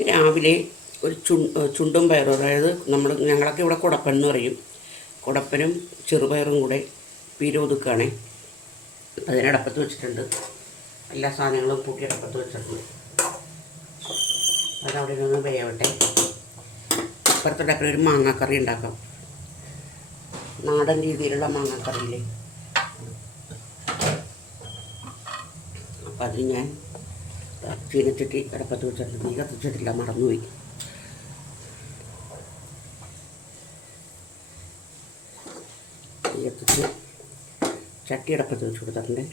രാവിലെ ഒരു ചുണ്ടും പയറും, അതായത് ഞങ്ങളൊക്കെ ഇവിടെ കുടപ്പൻ എന്ന് പറയും. കുടപ്പനും ചെറുപയറും കൂടെ പീരൊതുക്കുകയാണേ. അതിനടപ്പത്ത് വെച്ചിട്ടുണ്ട്. എല്ലാ സാധനങ്ങളും കൂട്ടി അടപ്പത്ത് വെച്ചിട്ടുണ്ട്. അതവിടെ നിന്ന് വേവട്ടെ. അപ്പുറത്തോട്ടൊക്കെ ഒരു മാങ്ങാക്കറി ഉണ്ടാക്കാം. നാടൻ രീതിയിലുള്ള മാങ്ങാക്കറിയില്ലേ, അപ്പം അത് ഞാൻ ചീനച്ചട്ടി അടപ്പത്ത് വെച്ചിട്ടുണ്ട്. തീ കത്തിച്ചിട്ടില്ല, മറന്നുപോയി. തീ കത്തിച്ച് ചട്ടി അടപ്പത്ത് വെച്ച് കൊടുത്തിട്ടുണ്ട്.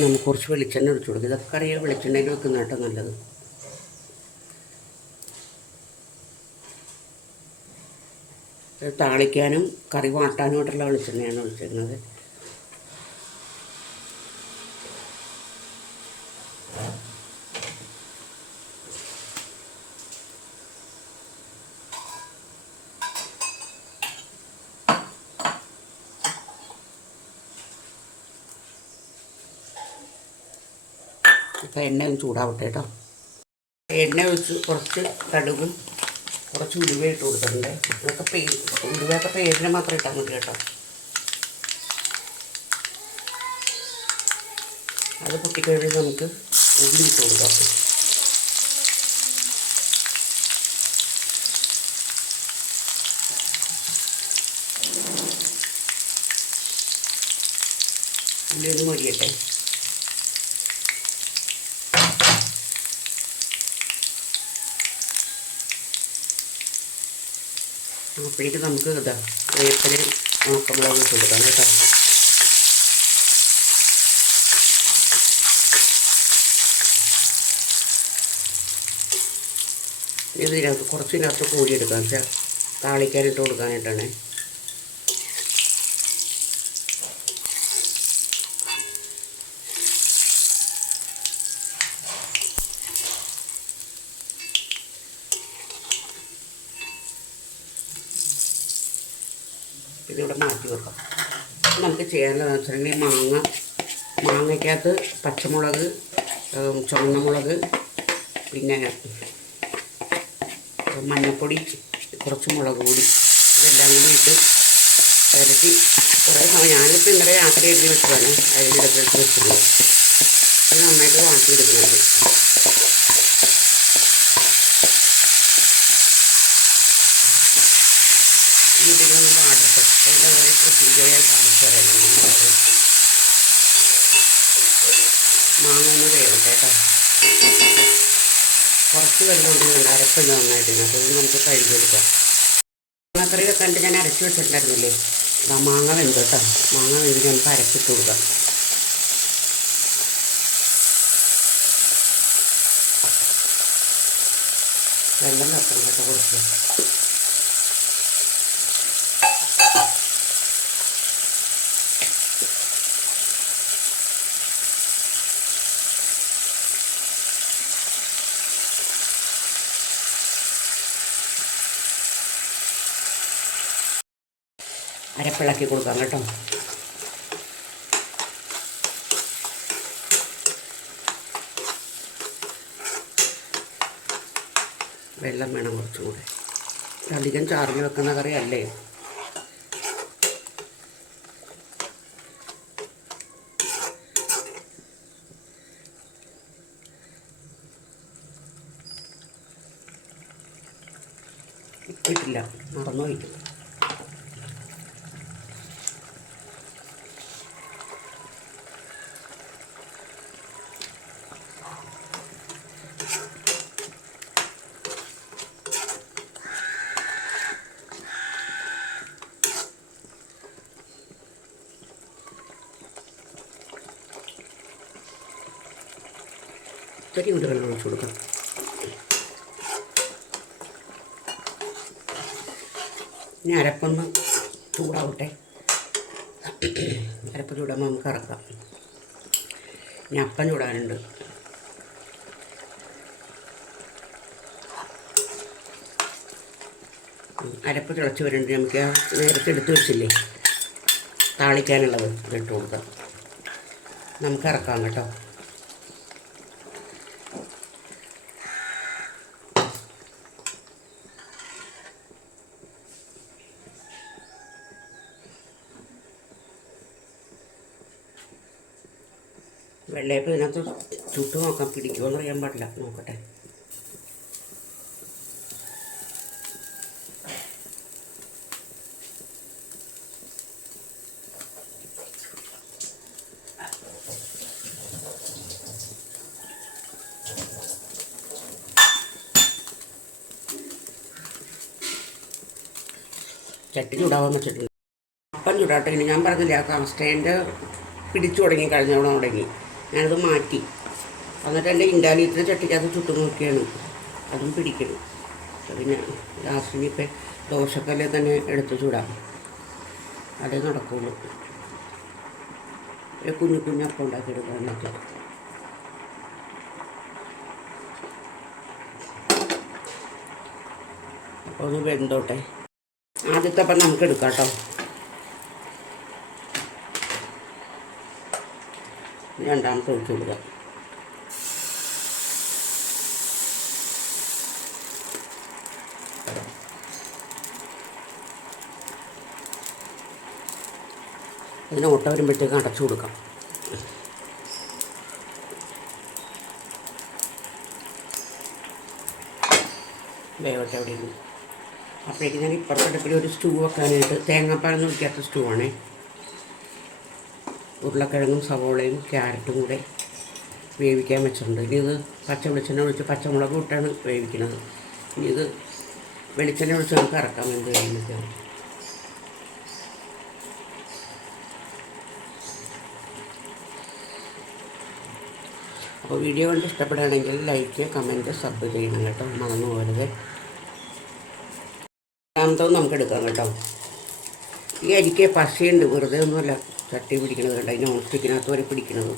നമുക്ക് കുറച്ച് വെളിച്ചെണ്ണ ഒഴിച്ചു കൊടുക്കും. ഇതൊക്കെ അറിയാം, വെളിച്ചെണ്ണയിൽ വെക്കുന്ന കേട്ടോ നല്ലത്. താളിക്കാനും കറി വാട്ടാനുമായിട്ടുള്ള വെളിച്ചെണ്ണയാണ് ഒഴിച്ചിരുന്നത്. ഇപ്പം എണ്ണ ഒന്ന് ചൂടാവട്ടെ കേട്ടോ. എണ്ണ ഒഴിച്ച് കുറച്ച് കടുകും കുറച്ച് ഉലുവ ഇട്ട് കൊടുത്തിട്ടുണ്ട്. ഇതൊക്കെ ഉലുവയൊക്കെ പേരിന് മാത്രം ഇട്ടാൽ മതി കേട്ടോ. അത് പൊട്ടിക്കഴിഞ്ഞ് നമുക്ക് ഉള്ളി ഇട്ട് കൊടുക്കാം. ഉള്ളി ഒന്ന് മൊരിയട്ടെ. അപ്പോഴേക്ക് നമുക്ക് ഇതാ വേപ്പിലയും ഉണക്കമുളകും ഇട്ട് കൊടുക്കാം കേട്ടോ. ഇതിനകത്ത് കുറച്ചിനകത്ത് കോരിയെടുക്കാം, വെച്ചാൽ താളിക്കാനിട്ട് കൊടുക്കാനായിട്ടാണ്. പിന്നെ ഇവിടെ മാറ്റി വെക്കാം. നമുക്ക് ചെയ്യാനുള്ളതെന്ന് വെച്ചിട്ടുണ്ടെങ്കിൽ മാങ്ങയ്ക്കകത്ത് പച്ചമുളക്, ചുവന്ന മുളക്, പിന്നെ മഞ്ഞൾപ്പൊടി, കുറച്ച് മുളക് പൊടി, ഇതെല്ലാം കൂടി ഇട്ട് ഇരട്ടി കുറേ സമയം. ഞാനിപ്പോൾ ഇന്നലെ രാത്രി എഴുതി വെച്ചതാണ് അതിലിടത്ത് വെച്ചിട്ടുള്ളത്. അത് നന്നായിട്ട് വാട്ടിയെടുക്കുന്നുണ്ട്. ഇതിലൊന്ന് വാടട്ടെ. അതിൻ്റെ ഒരു പ്രൊസീജിയർ ഞാൻ കാണിച്ചു തരാം. മാങ്ങ ഒന്ന് വേവട്ടെ കേട്ടോ. കുറച്ച് വെള്ളം കൊണ്ട് അരപ്പുണ്ട് നന്നായിട്ട്. അപ്പോൾ നമുക്ക് കഴുകിയെടുക്കാം. മാങ്ങക്കറി വെക്കാണ്ട് ഞാൻ അരച്ച് വെച്ചിട്ടുണ്ടായിരുന്നില്ലേ, മാങ്ങ വെന്ത് കേട്ടോ. മാങ്ങ വെന്ത് നമുക്ക് അരച്ചിട്ട് കൊടുക്കാം. വെള്ളം വെക്കണം കേട്ടോ കുറച്ച്. അരപ്പിളക്കി കൊടുക്കാം കേട്ടോ. വെള്ളം വേണം കുറച്ചും കൂടെ. അധികം ചാറിൽ വെക്കുന്ന കറി അല്ലേ. ഇട്ടിട്ടില്ല, മറന്നുപോയി. ഇത്തിരി കൂടി വെള്ളം ഒഴിച്ച് കൊടുക്കാം. ഇനി അരപ്പൊന്ന് ചൂടാവട്ടെ. അരപ്പ് ചൂടാകുമ്പോൾ നമുക്ക് ഇറക്കാം. ഇനി അപ്പം ചൂടാനുണ്ട്. അരപ്പ് തിളച്ച് വരുന്നുണ്ട്. നമുക്ക് നേരത്തെ എടുത്ത് വെച്ചില്ലേ താളിക്കാനുള്ളത് ഇട്ട് കൊടുക്കാം. നമുക്ക് ഇറക്കാം കേട്ടോ. വെള്ളയപ്പം ഇതിനകത്ത് ചുട്ട് നോക്കാം, പിടിക്കുമോ അറിയാൻ പാടില്ല, നോക്കട്ടെ. ചട്ടി ചൂടാവാൻ വെച്ചിട്ടുണ്ട്. അപ്പം ചൂടാട്ടെ. ഇനി ഞാൻ പറഞ്ഞില്ല, സ്റ്റാൻഡ് പിടിച്ചു തുടങ്ങി, കഴിഞ്ഞ തവണ തുടങ്ങി. ഞാനത് മാറ്റി. എന്നിട്ട് എൻ്റെ ഇൻഡാലിയത്തിൻ്റെ ചട്ടിക്കകത്ത് ചുട്ടു നോക്കിയാണ്, അതും പിടിക്കണം. പിന്നെ ലാസ്റ്റിന് ഇപ്പം ദോശക്കല്ല് തന്നെ എടുത്ത് ചൂടാം, അതേ നടക്കുള്ളൂ. ഒരു കുഞ്ഞു കുഞ്ഞപ്പം ഉണ്ടാക്കിയെടുക്കാനൊക്കെ. അപ്പോൾ ഒന്ന് വെന്തോട്ടെ. ആദ്യത്തെ അപ്പം നമുക്ക് എടുക്കാം കേട്ടോ. രണ്ടാമത്തെ ഒഴിച്ച് കൊടുക്കാം. അതിന് ഓട്ട വരുമ്പോഴത്തേക്ക് അടച്ചു കൊടുക്കാം. വേവട്ടെ അവിടെ ഇരുന്ന്. അപ്പോഴേക്ക് ഞാൻ ഇപ്പുറത്തെ അടുപ്പിൽ ഒരു സ്റ്റൂ വെക്കാനായിട്ട്, തേങ്ങാപ്പാലൊന്നും ഒഴിക്കാത്ത സ്റ്റൂ ആണേ. ഉരുളക്കിഴങ്ങും സവോളയും ക്യാരറ്റും കൂടെ വേവിക്കാൻ വെച്ചിട്ടുണ്ട്. ഇനി ഇത് പച്ച വെളിച്ചെണ്ണ ഒഴിച്ച് പച്ചമുളക് ഇട്ടാണ് വേവിക്കുന്നത്. ഇനി ഇത് വെളിച്ചെണ്ണ ഒഴിച്ച് നമുക്ക് ഇറക്കാം എന്ത് കഴിഞ്ഞിട്ട്. അപ്പോൾ വീഡിയോ കണ്ട് ഇഷ്ടപ്പെടുകയാണെങ്കിൽ ലൈക്ക്, കമൻറ്റ്, സബ് ചെയ്യണം കേട്ടോ, മറന്നു പോകരുത്. രണ്ടാമത്തത് നമുക്ക് എടുക്കാം കേട്ടോ. ഈ അരിക്ക് പശയുണ്ട്, വെറുതെ ഒന്നുമല്ല ചട്ടി പിടിക്കണത് കേട്ടോ, ഈ നോൺ സ്റ്റിക്കിനകത്ത് വരെ പിടിക്കണത്.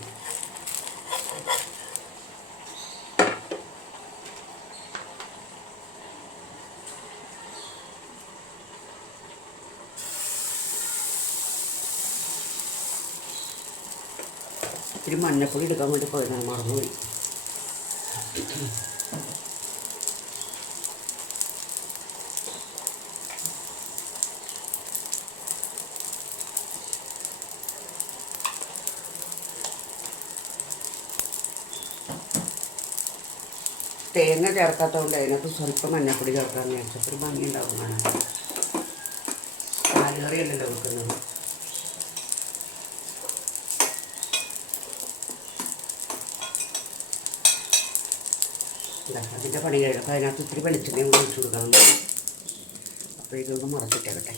ഇത്തിരി മഞ്ഞപ്പൊടി എടുക്കാൻ വേണ്ടി പോയതാണ്, മറന്നുപോയി. തേങ്ങ ചേർക്കാത്തതുകൊണ്ട് അതിനകത്ത് സ്വല്പം മഞ്ഞപ്പൊടി ചേർക്കാമെന്ന് വിചാരിച്ചപ്പോൾ ഒരു ഭംഗി ഉണ്ടാകുന്നതാണ്. പാലുകറിയല്ലല്ലോ വെക്കുന്നത്. അതിൻ്റെ പണി കഴിഞ്ഞപ്പോൾ അതിനകത്ത് ഇത്തിരി വെളിച്ചെണ്ണയും കൂടി ഒഴിച്ചു കൊടുക്കണം. അപ്പോഴേക്കൊന്ന് മറച്ചിട്ടേക്കട്ടെ.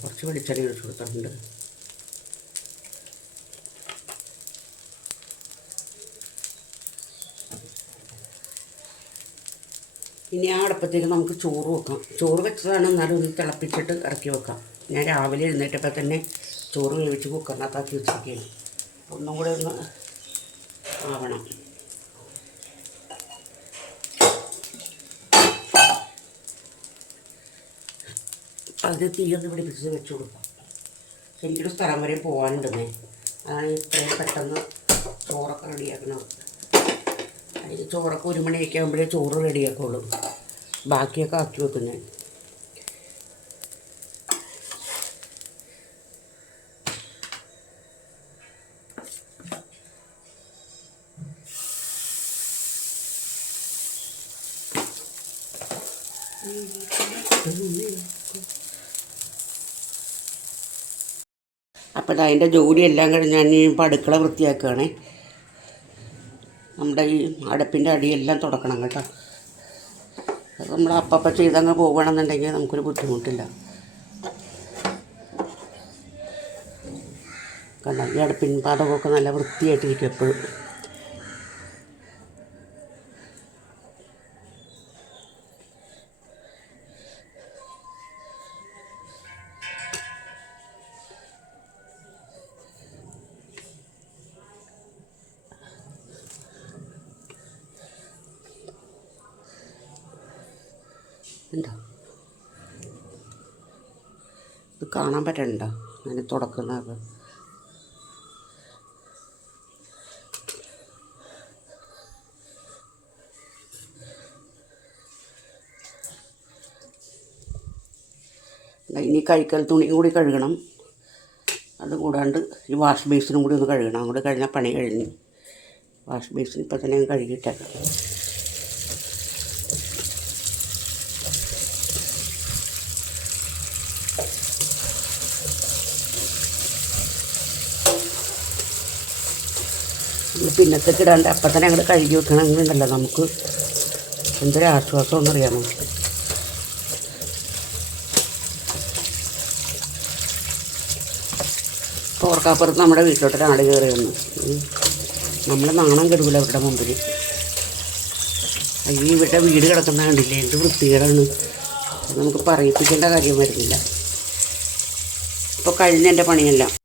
കുറച്ച് വെളിച്ചെണ്ണ ഒഴിച്ചു കൊടുത്തിട്ടുണ്ട്. ഇനി ആ അടുപ്പത്തേക്ക് നമുക്ക് ചോറ് വെക്കാം. ചോറ് വെച്ചതാണ്, എന്നാലും ഒന്ന് തിളപ്പിച്ചിട്ട് ഇറക്കി വെക്കാം. ഞാൻ രാവിലെ എഴുന്നേറ്റപ്പോൾ തന്നെ ചോറ് വേവിച്ച് കുക്കറിനകത്താക്കി വെച്ചിരിക്കുകയാണ്. ഒന്നും കൂടെ ഒന്ന് ആവണം. അതിന് തീയൊന്ന് പിടിപ്പിച്ച് വെച്ച് കൊടുക്കാം. എനിക്കൊരു സ്ഥലം വരെ പോകാനുണ്ടെന്നേ, അതാണ് ഇത്രയും പെട്ടെന്ന് ചോറൊക്കെ റെഡിയാക്കണം. അതിന് ചോറൊക്കെ 1 മണിയൊക്കെ ആകുമ്പോഴേ ചോറ് റെഡിയാക്കുള്ളൂ. ബാക്കിയൊക്കെ ആക്കി വെക്കും ഞാൻ. അപ്പോൾ അതിൻ്റെ ജോലിയെല്ലാം കഴിഞ്ഞ് ഞാൻ ഇപ്പോൾ അടുക്കള വൃത്തിയാക്കുകയാണേ. നമ്മുടെ ഈ അടുപ്പിൻ്റെ അടിയെല്ലാം തുടക്കണം കേട്ടോ. അത് നമ്മൾ അപ്പം ചെയ്തങ്ങ് പോകണമെന്നുണ്ടെങ്കിൽ നമുക്കൊരു ബുദ്ധിമുട്ടില്ല. കണ്ടോ, ഈ അടുപ്പിൻ പാതകമൊക്കെ നല്ല വൃത്തിയായിട്ടിരിക്കും എപ്പോഴും. ഉണ്ടോ, ഇത് കാണാൻ പറ്റണ്ടോ ഞാൻ തുടക്കുന്നത്? ഇനി കൈക്കൽ തുണി കൂടി കഴുകണം. അതുകൂടാണ്ട് ഈ വാഷ് ബേസിനും കൂടി ഒന്ന് കഴുകണം. അങ്ങോട്ട് കഴിഞ്ഞാൽ പണി കഴിഞ്ഞ്. വാഷ് ബേസിൻ ഇപ്പം തന്നെ കഴുകിയിട്ടേക്കാം. പിന്നത്തേക്ക് ഇടാണ്ട് അപ്പം തന്നെ അങ്ങോട്ട് കഴുകി വെക്കണമെങ്കിലുണ്ടല്ലോ നമുക്ക് എന്തൊരാശ്വാസം ഒന്നറിയാമോ. ഓർക്കാപ്പുറത്ത് നമ്മുടെ വീട്ടിലോട്ട് ഒരാൾ കയറി വന്നു. നമ്മൾ നാണം കെടുക്കില്ല അവരുടെ മുമ്പിൽ. ഈ ഇവരുടെ വീട് കിടക്കുന്ന കണ്ടില്ലേ, എന്ത് വൃത്തികേടാണ്. നമുക്ക് പറയിപ്പിക്കേണ്ട കാര്യം വരുന്നില്ല. ഇപ്പോൾ കഴിഞ്ഞ എൻ്റെ പണിയെല്ലാം